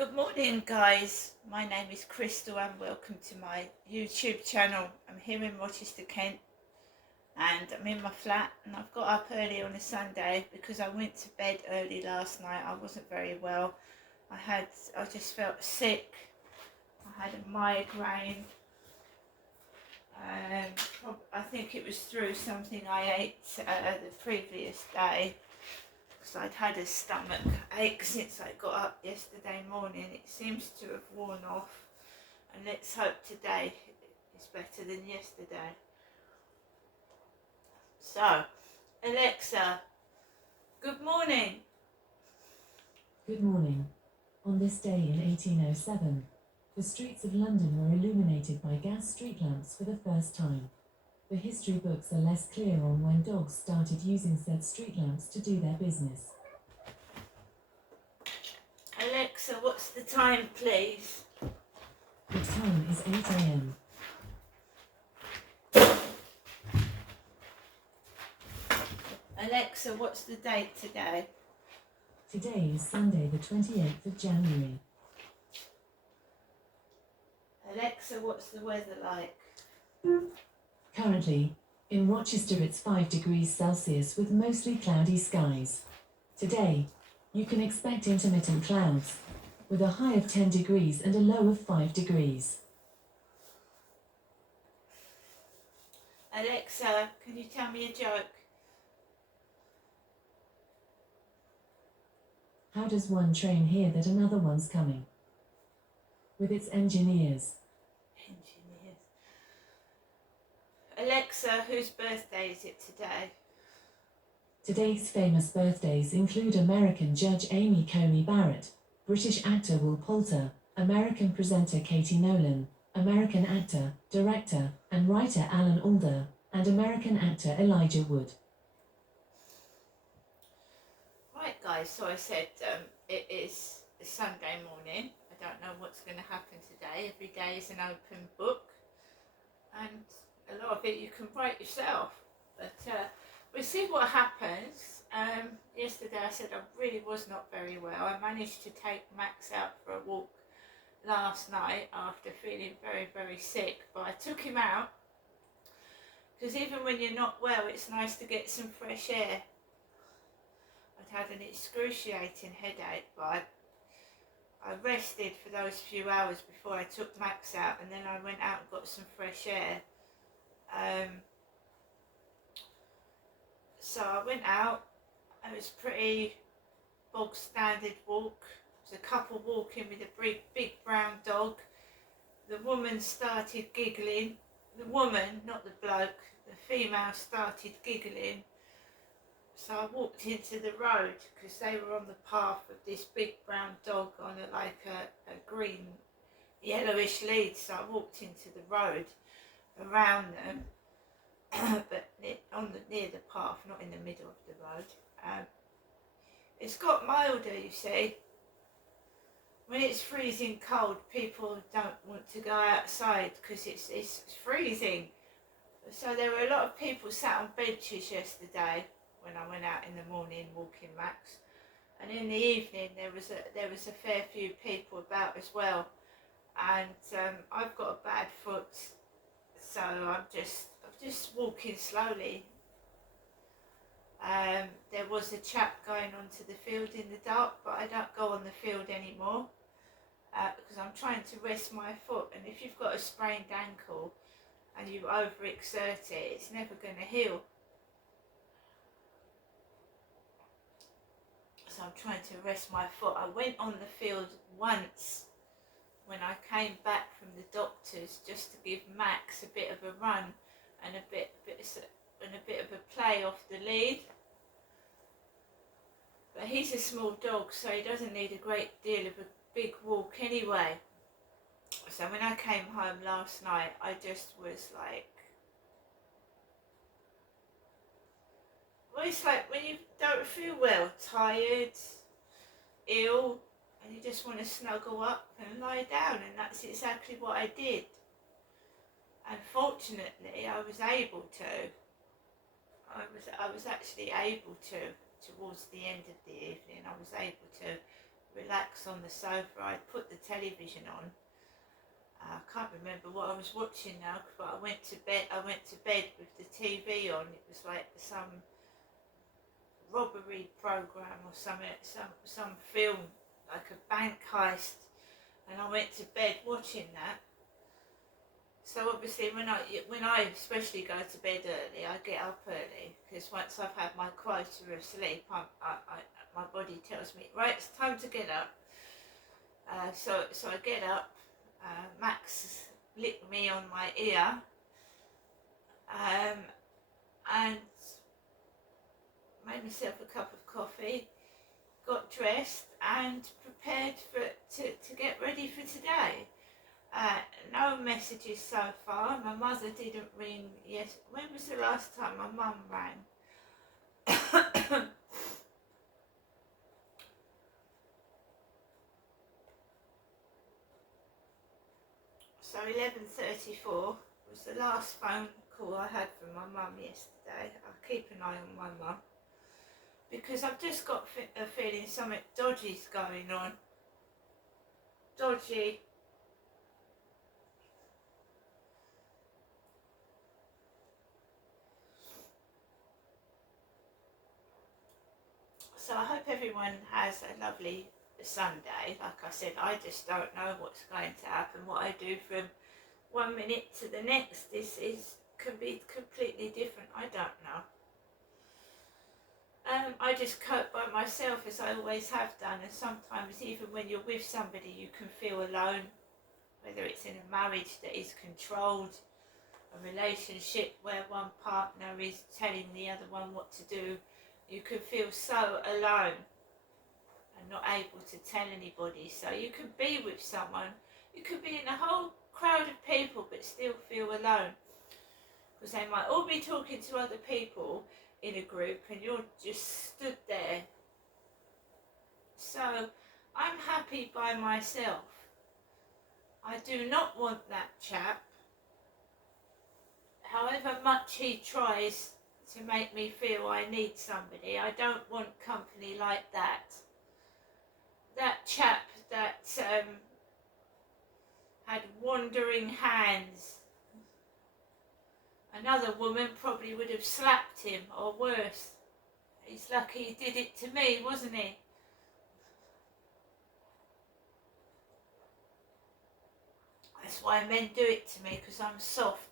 Good morning, guys. My name is Crystal and welcome to my YouTube channel. I'm here in Rochester, Kent, and I'm in my flat, and I've got up early on a Sunday because I went to bed early last night. I wasn't very well. I just felt sick. I had a migraine. I think it was through something I ate the previous day, because I'd had a stomach ache since I got up yesterday morning. It seems to have worn off, and let's hope today is better than yesterday. So, Alexa, good morning. Good morning. On this day in 1807, the streets of London were illuminated by gas street lamps for the first time. The history books are less clear on when dogs started using said street lamps to do their business. Alexa, what's the time, please? The time is 8 a.m. Alexa, what's the date today? Today is Sunday the 28th of January. Alexa, what's the weather like? Currently, in Rochester it's 5 degrees Celsius with mostly cloudy skies. Today, you can expect intermittent clouds, with a high of 10 degrees and a low of 5 degrees. Alexa, can you tell me a joke? How does one train hear that another one's coming? With its engineers. Alexa, whose birthday is it today? Today's famous birthdays include American Judge Amy Coney Barrett, British actor Will Poulter, American presenter Katie Nolan, American actor, director, and writer Alan Alda, and American actor Elijah Wood. Right, guys, so I said it is a Sunday morning. I don't know what's going to happen today. Every day is an open book, and a lot of it you can write yourself, but we'll see what happens. Yesterday I said I really was not very well. I managed to take Max out for a walk last night after feeling very, very sick, but I took him out because even when you're not well, it's nice to get some fresh air. I'd had an excruciating headache, but I rested for those few hours before I took Max out, and then I went out and got some fresh air. So I went out. It was a pretty bog standard walk. There was a couple walking with a big brown dog. The woman started giggling. The woman, not the bloke, the female started giggling. So I walked into the road because they were on the path of this big brown dog on a green yellowish lead. So I walked into the road around them, but near the path, not in the middle of the road. It's got milder, you see. When it's freezing cold, people don't want to go outside because it's freezing. So there were a lot of people sat on benches yesterday when I went out in the morning walking Max, and in the evening there was a fair few people about as well. And I've got a bad foot, so I'm just walking slowly. There was a chap going onto the field in the dark, but I don't go on the field anymore because I'm trying to rest my foot, and if you've got a sprained ankle and you overexert it, it's never going to heal. So I'm trying to rest my foot. I went on the field once when I came back from the doctors just to give Max a bit of a run and a bit of a play off the lead. But he's a small dog, so he doesn't need a great deal of a big walk anyway. So when I came home last night, I just was like, well, it's like when you don't feel well, tired, ill, and you just want to snuggle up and lie down, and that's exactly what I did. And fortunately, I was able to. I was actually able to, towards the end of the evening, I was able to relax on the sofa. I'd put the television on. I can't remember what I was watching now, but I went to bed with the TV on. It was like some robbery program or something, some film, like a bank heist, and I went to bed watching that. So obviously when I especially go to bed early, I get up early, because once I've had my quota of sleep, my body tells me, right, it's time to get up. So I get up. Max licked me on my ear, and made myself a cup of coffee, got dressed and prepared to get ready for today. No messages so far. My mother didn't ring. Yes, when was the last time my mum rang? So 11:34 was the last phone call I had from my mum yesterday. I keep an eye on my mum, because I've just got a feeling something dodgy's going on. Dodgy. So I hope everyone has a lovely Sunday. Like I said, I just don't know what's going to happen. What I do from 1 minute to the next can be completely different. I don't know. I just cope by myself, as I always have done, and sometimes even when you're with somebody you can feel alone, whether it's in a marriage that is controlled, a relationship where one partner is telling the other one what to do. You can feel so alone and not able to tell anybody. So you can be with someone, you could be in a whole crowd of people but still feel alone, because they might all be talking to other people in a group and you're just stood there. So I'm happy by myself. I do not want that chap, however much he tries to make me feel I need somebody. I don't want company like that. That chap that had wandering hands. Another woman probably would have slapped him, or worse. He's lucky he did it to me, wasn't he? That's why men do it to me, because I'm soft.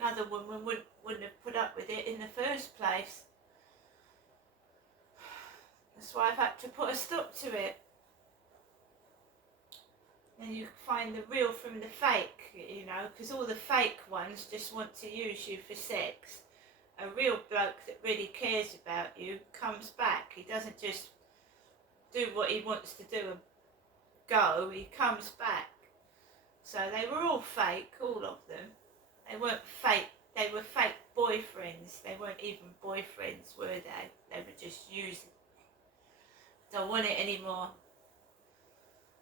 Another woman wouldn't have put up with it in the first place. That's why I've had to put a stop to it. And you find the real from the fake, you know, because all the fake ones just want to use you for sex. A real bloke that really cares about you comes back. He doesn't just do what he wants to do and go, he comes back. So they were all fake, all of them. They weren't fake, they were fake boyfriends. They weren't even boyfriends, were they? They were just using. Don't want it anymore.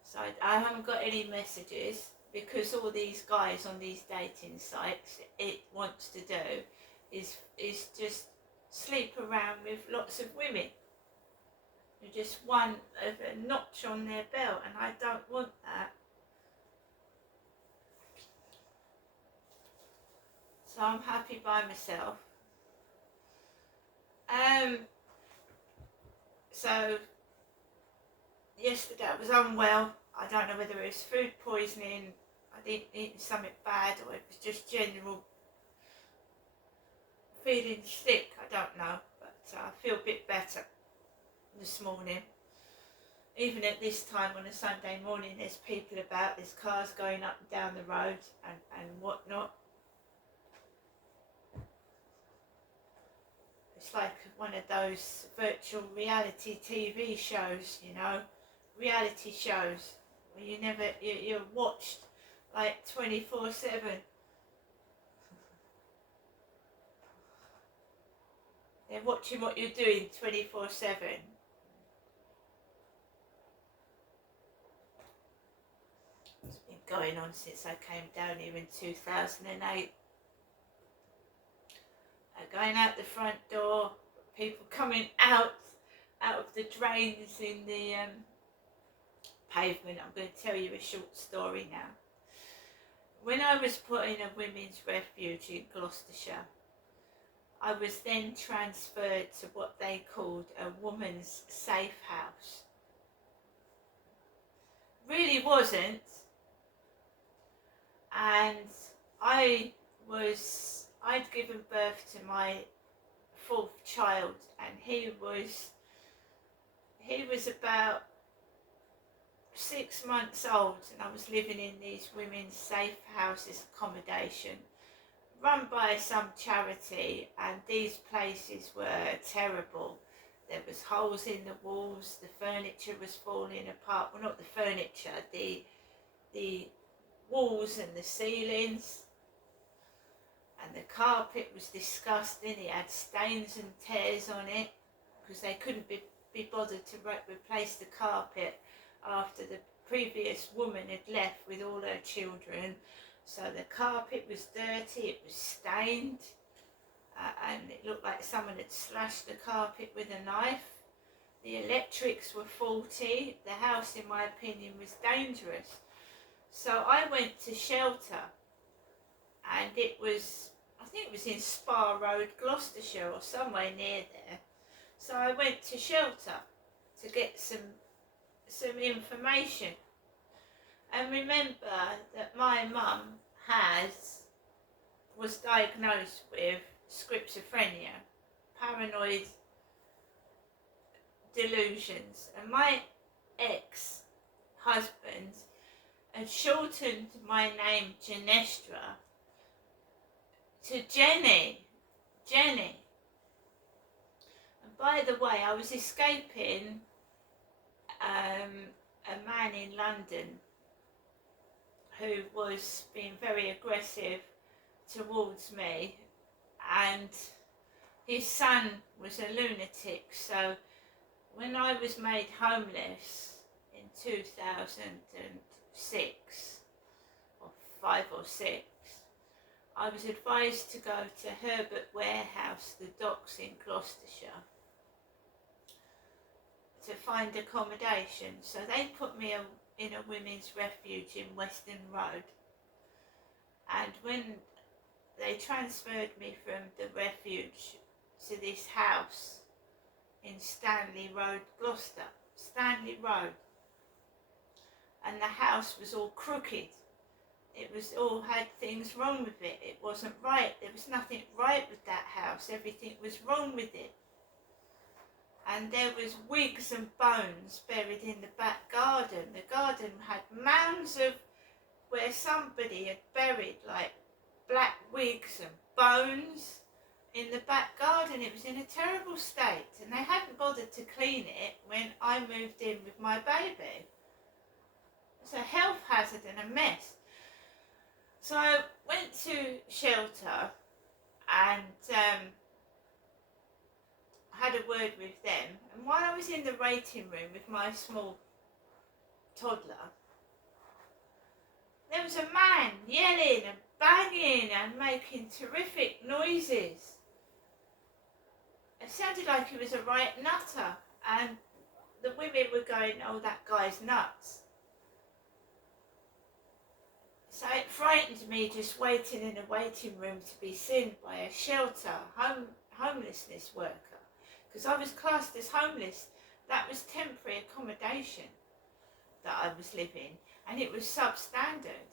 So I haven't got any messages, because all these guys on these dating sites, it wants to do is just sleep around with lots of women. You're just one of a notch on their belt, and I don't want that. So I'm happy by myself. So yesterday I was unwell. I don't know whether it was food poisoning, I didn't eat something bad, or it was just general feeling sick. I don't know, but I feel a bit better this morning. Even at this time on a Sunday morning, there's people about, there's cars going up and down the road and whatnot. It's like one of those virtual reality TV shows, you know, reality shows where you're watched like 24/7. They're watching what you're doing 24/7. It's been going on since I came down here in 2008. Going out the front door, people coming out out of the drains in the pavement. I'm going to tell you a short story now. When I was put in a women's refuge in Gloucestershire, I was then transferred to what they called a woman's safe house. Really wasn't. And I'd given birth to my fourth child, and he was about 6 months old, and I was living in these women's safe houses accommodation run by some charity, and these places were terrible. There was holes in the walls, the furniture was falling apart. Well, not the furniture, the walls and the ceilings, and the carpet was disgusting. It had stains and tears on it because they couldn't be bothered to replace the carpet after the previous woman had left with all her children. So the carpet was dirty, it was stained, and it looked like someone had slashed the carpet with a knife. The electrics were faulty. The house, in my opinion, was dangerous. So I went to shelter, and I think it was in Spa Road, Gloucestershire, or somewhere near there. So I went to shelter to get some information. And remember that my mum was diagnosed with schizophrenia, paranoid delusions, and my ex-husband had shortened my name Genestra to Jenny. And by the way, I was escaping a man in London who was being very aggressive towards me, and his son was a lunatic. So when I was made homeless in 2006 or 5 or 6, I was advised to go to Herbert Warehouse, the docks in Gloucestershire, to find accommodation. So they put me in a women's refuge in Weston Road, and when they transferred me from the refuge to this house in Stanley Road, Gloucester, Stanley Road, and the house was all crooked. It was all had things wrong with it. It wasn't right. There was nothing right with that house. Everything was wrong with it. And there was wigs and bones buried in the back garden. The garden had mounds of where somebody had buried like black wigs and bones in the back garden. It was in a terrible state, and they hadn't bothered to clean it when I moved in with my baby. It's a health hazard and a mess. So I went to shelter and had a word with them, and while I was in the waiting room with my small toddler, there was a man yelling and banging and making terrific noises. It sounded like he was a right nutter, and the women were going, "Oh, that guy's nuts." So it frightened me just waiting in a waiting room to be seen by a shelter homelessness worker, because I was classed as homeless. That was temporary accommodation that I was living, and it was substandard.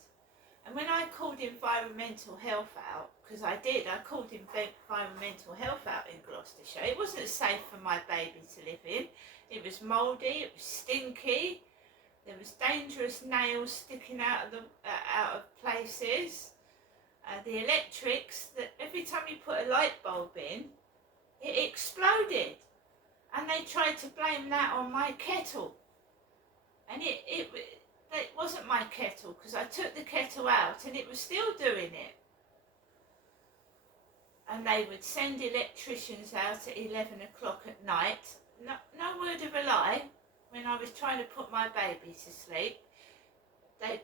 And when I called environmental health out, because I called environmental health out in Gloucestershire, it wasn't safe for my baby to live in. It was mouldy, it was stinky, there was dangerous nails sticking out of places. The electrics, that every time you put a light bulb in, it exploded. And they tried to blame that on my kettle. And it wasn't my kettle, because I took the kettle out and it was still doing it. And they would send electricians out at 11 o'clock at night. No word of a lie. When I was trying to put my baby to sleep, they'd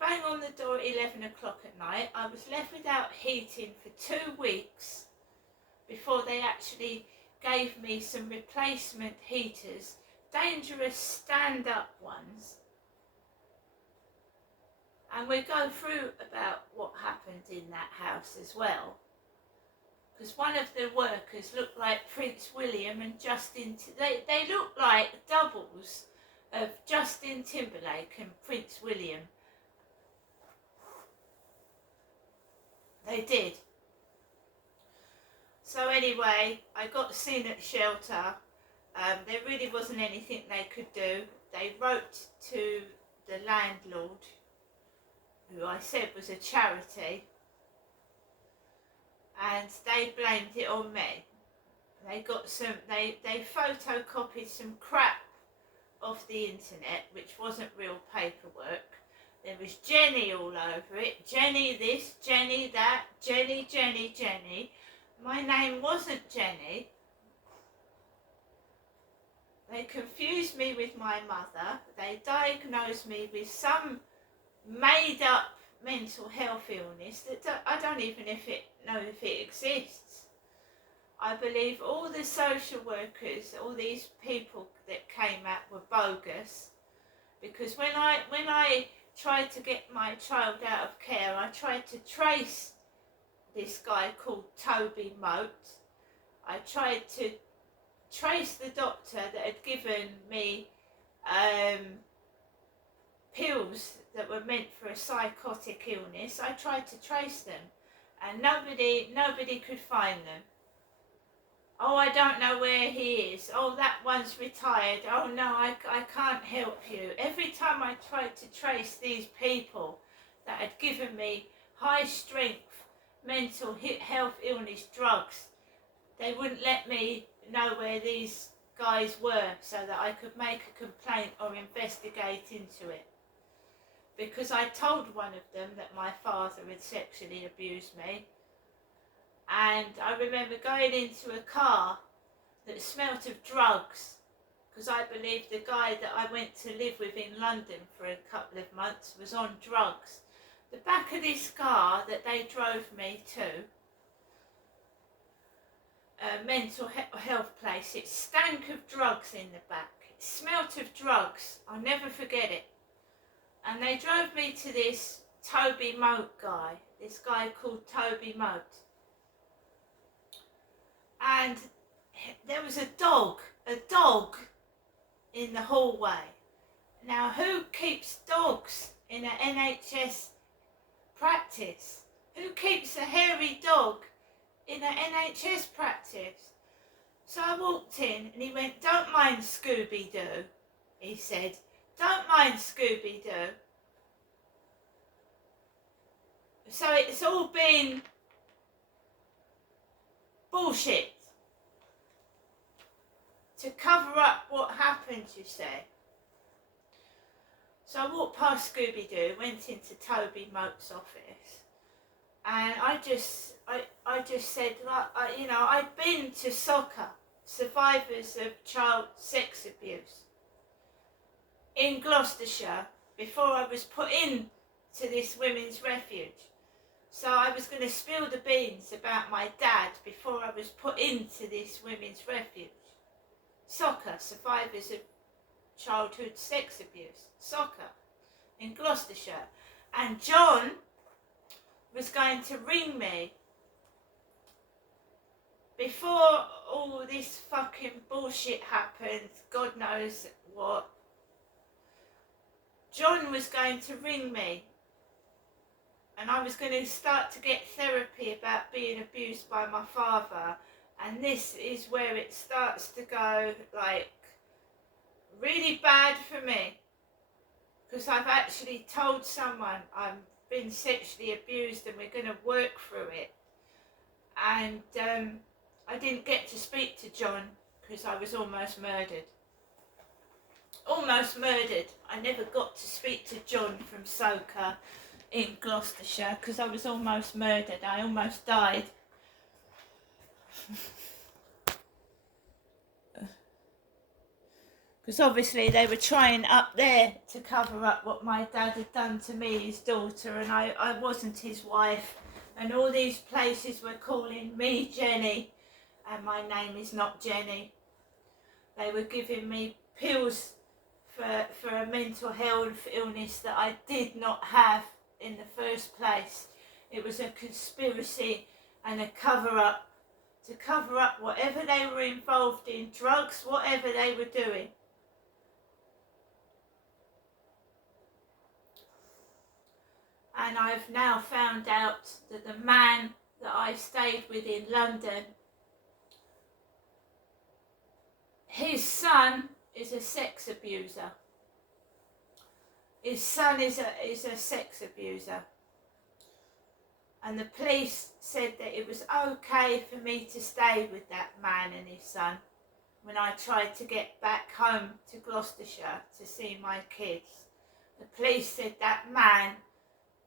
bang on the door at 11 o'clock at night. I was left without heating for 2 weeks before they actually gave me some replacement heaters, dangerous stand-up ones. And we go through about what happened in that house as well. Because one of the workers looked like Prince William and Justin, they looked like doubles of Justin Timberlake and Prince William. They did. So anyway, I got seen at shelter. There really wasn't anything they could do. They wrote to the landlord, who I said was a charity, and they blamed it on me. They got they photocopied some crap off the internet, which wasn't real paperwork. There was Jenny all over it. Jenny this, Jenny that, Jenny, Jenny, Jenny. My name wasn't Jenny. They confused me with my mother. They diagnosed me with some made up mental health illness that I don't even know if it exists. I believe all the social workers, all these people that came out were bogus, because when I tried to get my child out of care, I tried to trace this guy called Toby Moat. I tried to trace the doctor that had given me pills that were meant for a psychotic illness. I tried to trace them, and nobody could find them. Oh, I don't know where he is. Oh, that one's retired. Oh no, I can't help you. Every time I tried to trace these people that had given me high strength mental health illness drugs, they wouldn't let me know where these guys were so that I could make a complaint or investigate into it. Because I told one of them that my father had sexually abused me. And I remember going into a car that smelt of drugs, because I believe the guy that I went to live with in London for a couple of months was on drugs. The back of this car that they drove me to, a mental health place, it stank of drugs in the back. It smelt of drugs. I'll never forget it. And they drove me to this Toby Moat guy, this guy called Toby Moat. And there was a dog in the hallway. Now, who keeps dogs in an NHS practice? Who keeps a hairy dog in an NHS practice? So I walked in and he went, "Don't mind Scooby-Doo," he said. "Don't mind Scooby-Doo." So it's all been bullshit to cover up what happened, you say. So I walked past Scooby-Doo, went into Toby Moat's office, and I just said, like, you know, I'd been to soccer, survivors of child sex abuse, in Gloucestershire before I was put in to this women's refuge. So I was going to spill the beans about my dad before I was put into this women's refuge. Soccer, survivors of childhood sex abuse, soccer, in Gloucestershire. And John was going to ring me before all this fucking bullshit happened, God knows what. John was going to ring me, and I was going to start to get therapy about being abused by my father. And this is where it starts to go, like, really bad for me, because I've actually told someone I've been sexually abused and we're going to work through it. And I didn't get to speak to John because I was almost murdered. Almost murdered. I never got to speak to John from Soka in Gloucestershire because I was almost murdered. I almost died. Because obviously they were trying up there to cover up what my dad had done to me, his daughter, and I wasn't his wife. And all these places were calling me Jenny and my name is not Jenny. They were giving me pills for a mental health illness that I did not have in the first place. It was a conspiracy and a cover-up to cover up whatever they were involved in, drugs, whatever they were doing. And I've now found out that the man that I stayed with in London, his son is a sex abuser. His son is a sex abuser. And the police said that it was okay for me to stay with that man and his son when I tried to get back home to Gloucestershire to see my kids. The police said that man,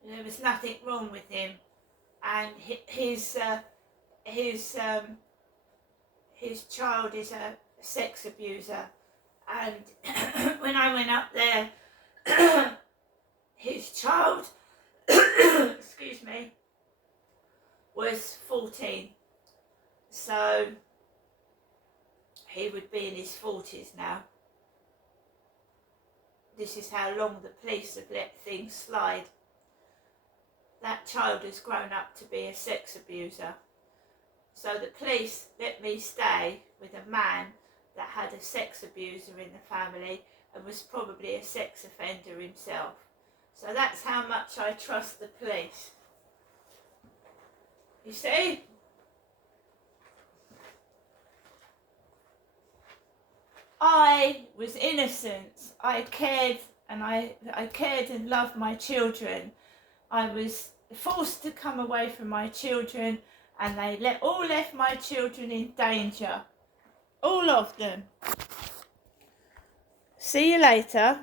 there was nothing wrong with him, and his child is a sex abuser. And when I went up there, his child, excuse me, was 14, so he would be in his 40s now. This is how long the police have let things slide. That child has grown up to be a sex abuser. So the police let me stay with a man that had a sex abuser in the family and was probably a sex offender himself. So that's how much I trust the police. You see? I was innocent. I cared and loved my children. I was forced to come away from my children, and they all left my children in danger. All of them. See you later.